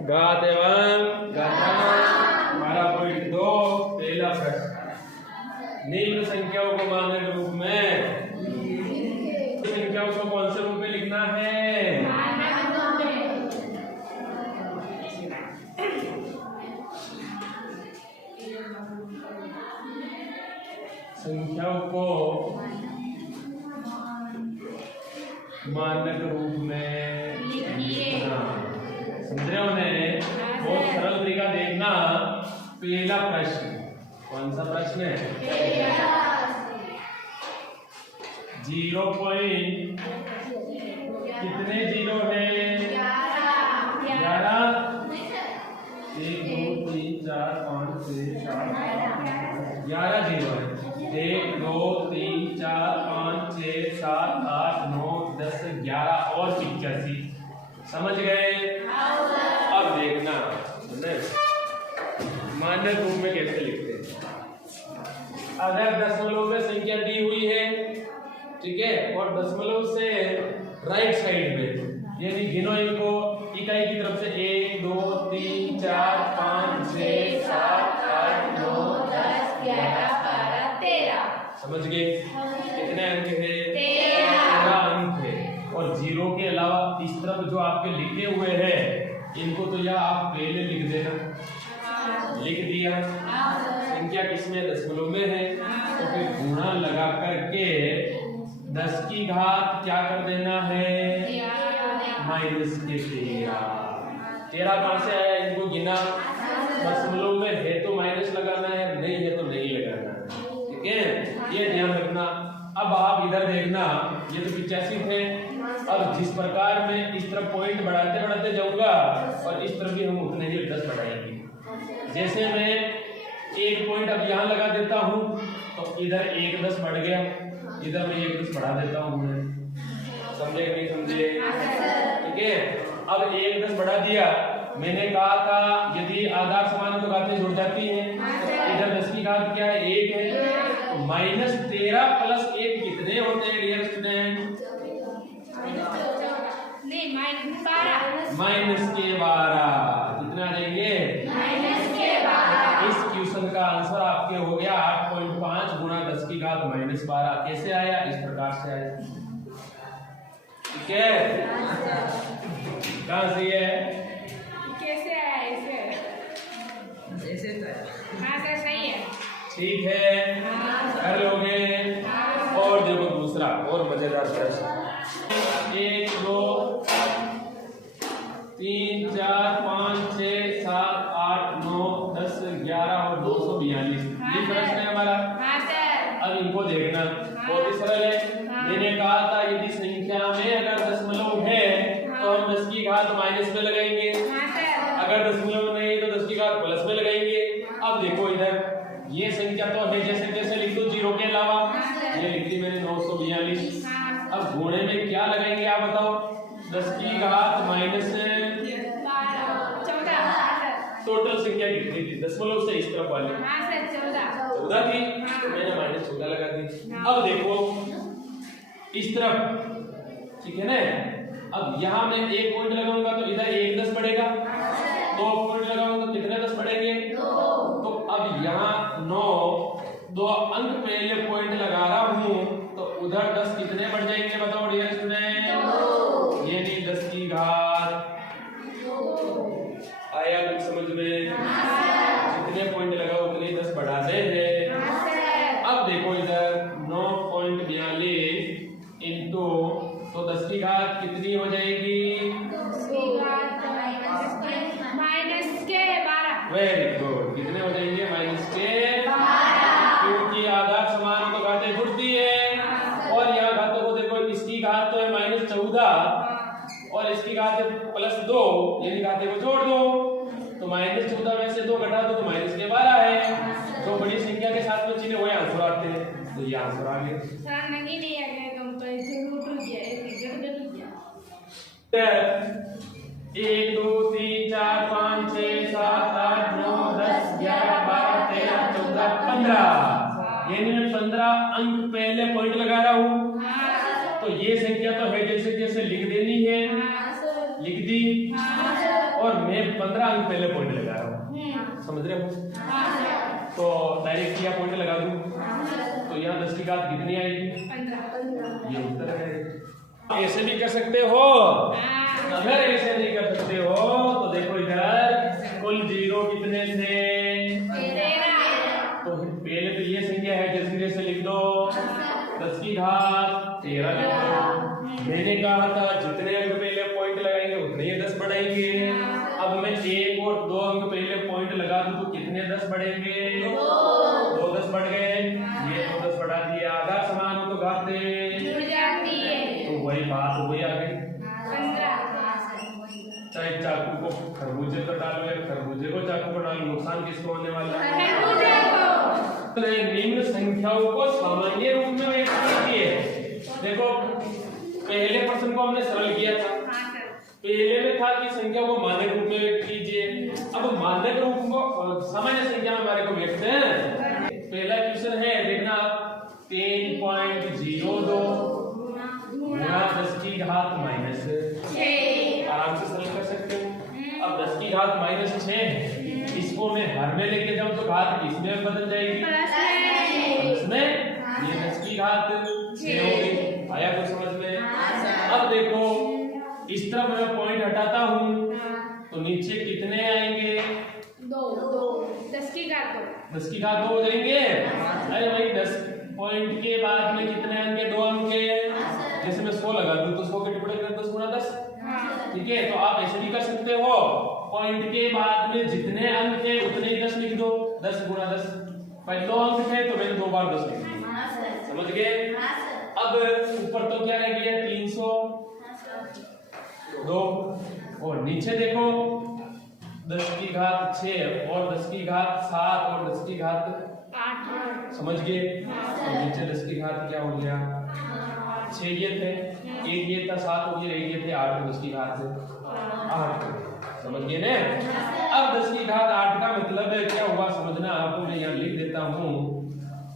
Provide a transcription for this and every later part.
घात एवं घातांक 12.2 पहला प्रश्न। निम्न संख्याओं को मानक रूप में संख्याओं को कौन से रूप में लिखना है? संख्याओं को मानक रूप में लिखना। समझ रहे हो? बहुत सरल तरीका देखना। पहला प्रश्न कौन सा प्रश्न है? 0 पॉइंट कितने जीरो है? 11। 1 2 3 4 5 6 7 11 जीरो है। 1 2 3 4 5 6 7 8 9 10 11 और 85। समझ गए? अब देखना मानक रूप में कैसे लिखते हैं। अगर दशमलव में संख्या दी हुई है, ठीक है, और दशमलव से राइट साइड में, यानी गिनो इनको इकाई की तरफ से 1 2 3 4 5 6 7 8 9 10 11 12 13। समझ गए? कितने अंक है? 13 अंक है। और जीरो के अलावा इस तरफ जो आपके लिखे हुए हैं इनको तो या आप पहले लिख देना। लिख दिया। संख्या किसमें? दशमलव में है, तो फिर गुणा लगा करके 10 की घात क्या कर देना है? माइनस के 13। 13 कहां से आया? इनको गिना। दशमलव में है तो माइनस लगाना है, नहीं है तो नहीं लगाना है। ठीक है, ये ध्यान रखना। अब आप इधर देखना, ये तो 85 थे। अब जिस प्रकार में इस तरफ पॉइंट बढ़ाते बढ़ाते जाऊंगा और इस तरफ भी हम उतने ही 10 बढ़ाएंगे। जैसे मैं एक पॉइंट अब यहाँ लगा देता हूँ तो इधर 1 10 बढ़ गया, इधर मैं 1 10 बढ़ा देता हूँ। समझे नहीं समझे? ठीक है, अब 1 10 बढ़ा दिया। मैंने कहा था यदि आधार समान है तो घातें जुड़ जाती हैं। इधर 10 की घात क्या है? 1 है। तो -13 + 1 कितने होते हैं डियर स्टूडेंट? -12। कितना आ जाएंगे? -12। इस क्वेश्चन का आंसर आपके हो गया 8.5 गुणा 10 की घात -12। कैसे आया? इस प्रकार से आया। ठीक है, कहां से है? कैसे आया? ऐसे हाँ सर, सही है। ठीक है, कर लोगे। और देखो दूसरा और मजेदार प्रश्न। 1 2 3 4 5 6 7 8 9 10 11 और 242 ये प्रश्न है हमारा। अब इनको देखना, बहुत ही सरल है। मैंने कहा था यदि संख्या में अगर दशमलव है तो हम 10 की घात माइनस में लगाएंगे, अगर दशमलव नहीं है तो 10 की घात प्लस में लगाएंगे। अब देखो इधर ये संख्या तो है, जैसे जैसे लिख दो जीरो के अलावा। ये लिख दी मैंने 942। अब गुणे में क्या लगाएंगे आप बताओ? 10 की घात माइनस 14। टोटल संख्या कितनी थी दशमलव से इस तरफ वाली? 14 थी, तो मैंने -14 लगा दी। अब देखो इस तरफ, ठीक है ना। अब यहाँ मैं 1 पॉइंट लगाऊंगा तो इधर 1 10 बढ़ेगा। 2 पॉइंट लगाऊंगा तो कितने 10 बढ़ेंगे? 2। तो अब यहाँ 9 2 अंक पहले पॉइंट लगा रहा हूँ तो उधर 10 कितने बढ़ जाएंगे बताओ डियर स्टूडेंट? ये नहीं 10 की घात आया कुछ समझ में? जितने पॉइंट लगा उतने 10 बढ़ाते हैं। अब देखो इधर 9.42 इंटू तो 10 की घात कितनी हो जाएगी? Very good. कितने हो जाएंगे? -12। क्योंकि आधार समान तो घातें जुड़ती है। और यहाँ घातों को देखो, इसकी घात तो है -14 और इसकी घात है +2, यानी घाते को जोड़ दो तो -14 में से 2 घटा दो तो -12 है। जो बड़ी संख्या के साथ में चिन्ह वही आंसर आते हैं, तो ये आंसर आ गया। 1 2 3 4 5 6 7 8 9 10 11 12 13 14 15, यानी मैं 15 अंक पहले पॉइंट लगा रहा हूँ। तो ये संख्या तो है जैसे जैसे लिख देनी है, लिख दी। और मैं 15 अंक पहले पॉइंट लगा रहा हूँ, समझ रहे हो? तो डायरेक्ट यहाँ पॉइंट लगा दूं तो यहाँ 10 की घात कितनी आएगी? 15। ये उत्तर है। ऐसे भी कर सकते हो, अगर ऐसे नहीं कर सकते हो तो देखो इधर कुल जीरो कितने थे? तो पहले तो ये संख्या है जल्दी से लिख दो, 10 की घात 13 लिख दो। मैंने कहा था जितने अंक पहले पॉइंट लगाएंगे उतने ही 10 बढ़ाएंगे। अब मैं 1 और 2 अंक पहले पॉइंट लगा दूं तो कितने 10 बढ़ेंगे? 2 10 बढ़ गए, ये 2 10 बढ़ा दिए, आधा समान हो तो घात तो वही बात वही आ गई। चाहे चाकू को खरबूजे पर डालो या खरबूजे को चाकू पर डालो, नुकसान किसको होने वाला है? निम्न संख्याओं को सामान्य रूप में व्यक्त कीजिए। देखो पहले प्रश्न को हमने सरल किया था, पहले में था कि संख्या को मानक रूप में व्यक्त कीजिए। अब मानक रूप को सामान्य संख्या में हमारे को व्यक्त है। पहला क्वेश्चन है, देखना 3.02 गुणा 10 की घात -6, आराम से सरल कर सकते हो। अब 10 की घात -6 इसको मैं हर में लेके जाऊं तो घात किसमें बदल जाएगी? इसमें। ये 10 की घात 6 होगी। आया कुछ समझ में? अब देखो इस तरफ मैं पॉइंट हटाता हूँ तो नीचे कितने आएंगे? 10 की घात 2 हो जाएंगे। अरे भाई 10 पॉइंट के बाद में कितने अंक? 2 अंक। जैसे मैं 100 लगा दूं तो 100 के टुकड़े कर 10 गुना 10, ठीक है? तो आप ऐसे भी कर सकते हो, पॉइंट के बाद में जितने अंक थे उतने ही 10 लिख दो, 10 गुना 10। पहले 2 अंक थे तो मैंने 2 बार 10 लिख दिया, समझ गए? अब ऊपर तो क्या रह गया? 302 और नीचे देखो 10 की घात 6 और 10 की घात 7 और 10 की घात 8, समझ गए? तो नीचे 10 की घात क्या हो गया? 6 ये थे, 1 ये था, 7 हो गया, 1 ये थे, 8 10 की घात से 8, समझ गए ना? अब 10 की घात 8 का मतलब क्या हुआ समझना आपको, मैं यहाँ लिख देता हूँ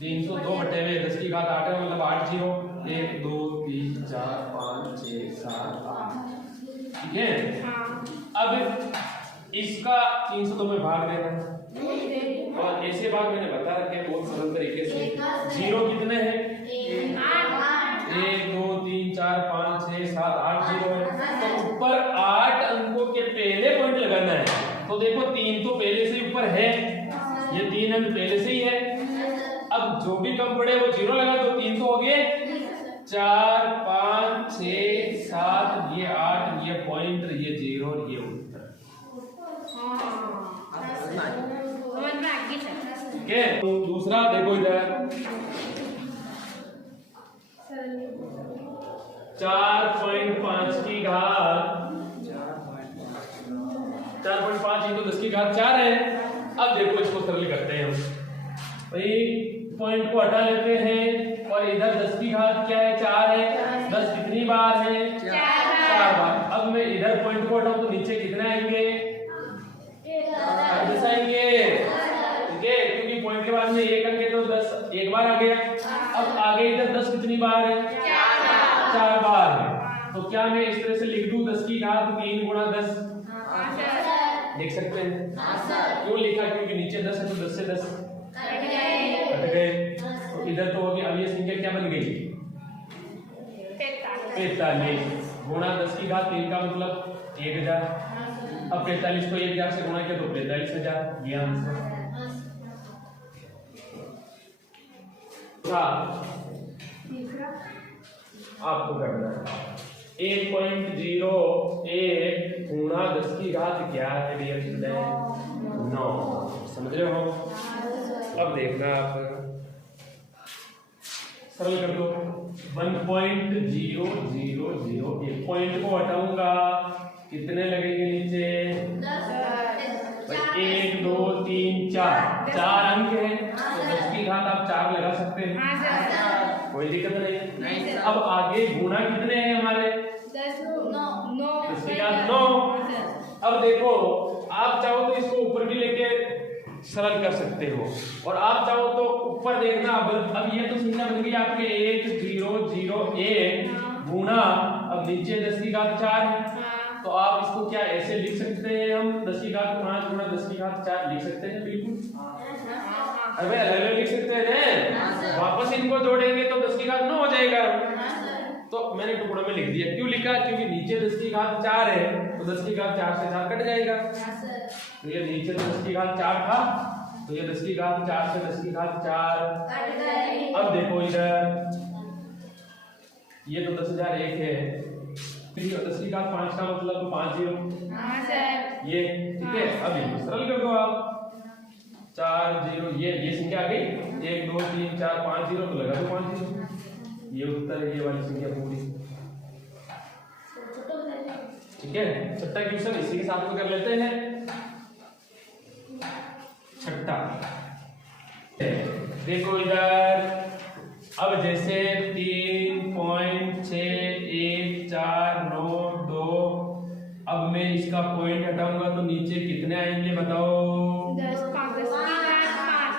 302 बटे में 10 की घात 8 है, मतलब 8 0 1 2 3 4 5 6 7 8, ठीक है? अब इसका 302 में भाग देना और ऐसे भाग मैंने बता रखे बहुत सरल तरीके से। जीरो कितने हैं? 1 2 3 4 5 6 7 8 जीरो है, तो ऊपर 8 अंकों के पहले पॉइंट लगाना है। तो देखो 3 तो पहले से ऊपर है, ये 3 अंक पहले से ही है। अब जो भी कम पड़े वो जीरो लगा दो, 3 तो हो गए, 4 5 6 7, ये 8, ये पॉइंट, ये जीरो और ये उत्तर, ठीक है? तो दूसरा देखो इधर 4.5 की घात 4.5 into 10 की घात 4 है। अब देखो इसको सरल करते हैं हम, भाई पॉइंट को हटा लेते हैं और इधर 10 की घात क्या है? 4 है। 10 कितनी बार है? 4 बार। अब मैं इधर पॉइंट को हटाऊं तो नीचे कितने आएंगे? 10 आएंगे, ठीक है? क्योंकि पॉइंट के बाद में 1 अंक है तो 10 एक बार आ गया। अब आगे इधर 10 कितनी बार है? 4 बार है। तो क्या मैं इस तरह से लिख दूं 10 की घात 3 गुणा 10? देख सकते हैं? क्यों लिखा? क्योंकि नीचे 10 है तो 10 से 10 हट गए, तो इधर तो हो गया। अब ये संख्या क्या बन गई? 45 गुणा 10 की घात 3 का मतलब 1000। अब 45 को 1000 से गुणा किया तो 45,000, ये आंसर। आपको करना है 1.01 गुणा 10 की घात क्या है डियर स्टूडेंट? 9, समझ रहे हो? अब देखना आप सरल कर दो। 1.000, एक पॉइंट को हटाऊंगा कितने लगेंगे नीचे? 1 2 3 4, 4 अंक है तो 10 की घात आप 4 लगा सकते हैं, कोई दिक्कत नहीं। अब आगे गुणा कितने हैं हमारे? 10 की घात 9। अब देखो आप चाहो तो इसको ऊपर भी लेके सरल कर सकते हो और आप चाहो तो ऊपर देखना। अब ये तो संख्या बन गई आपके 1001 गुणा, अब नीचे 10 की घात 4 है तो आप इसको क्या ऐसे लिख सकते हैं, हम 10 की घात 5 गुणा 10 की घात 4 लिख सकते हैं बिल्कुल। अरे अलग अलग लिख सकते हैं ना, वापस इनको जोड़ेंगे तो 10 की घात 9 हो जाएगा। तो मैंने टुकड़ों में लिख दिया, क्यों लिखा, क्योंकि नीचे 10 की घात 4 है तो 10 की घात 4 से 4 कट जाएगा। तो ये नीचे 10 की घात 4 था, तो ये 10 की घात 4 से 10 की घात 4 कट गए। अब देखो इधर, ये तो 10,001 है, 10 की घात 5 का मतलब तो 5 0। हाँ सर। ये ठीक है। अब इनको सरल कर दो आप, 4 0, ये संख्या आ गई, 1 2 3 4 5 0, तो लगा दो 5 0। ये उत्तर है, ये वाली संख्या पूरी। ठीक है, छठा क्वेश्चन इसी के साथ में कर लेते हैं। छठा देखो इधर, अब जैसे 3.614992, अब मैं इसका पॉइंट हटाऊंगा तो नीचे कितने आएंगे बताओ?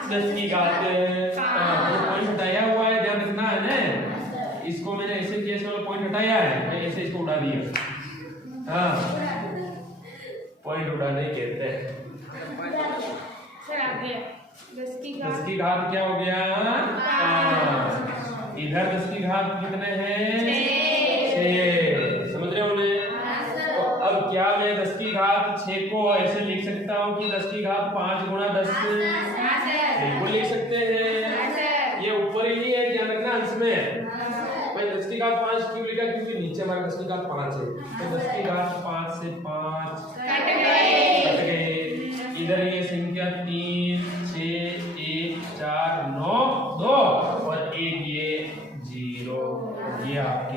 10 की घात पॉइंट हटाया हुआ है, ध्यान रखना है ना। इसको मैंने ऐसे किया, इसमें पॉइंट हटाया है, मैं ऐसे इसको उड़ा दिया। हाँ, पॉइंट उड़ाने कहते हैं। सर आगे 10 की घात क्या हो गया? 5। इधर 10 की घात कितने हैं? 6। समझ रहे हो ने? तो अब क्या मैं 10 की घात 6 को ऐसे लिख सकता हूँ कि 10 की घात 5 गुणा 10 बिल्कुल लिख सकते हैं। ये ऊपर ही है, ध्यान रखना अंश में। मैं 10 की घात 5 क्यों लिखा, क्योंकि नीचे हमारा 10 की घात 5 है, तो 10 की घात 5 से 5 कट गए। इधर ये संख्या 3 6 1 4 9 2 और 1 ये 0, ये आपका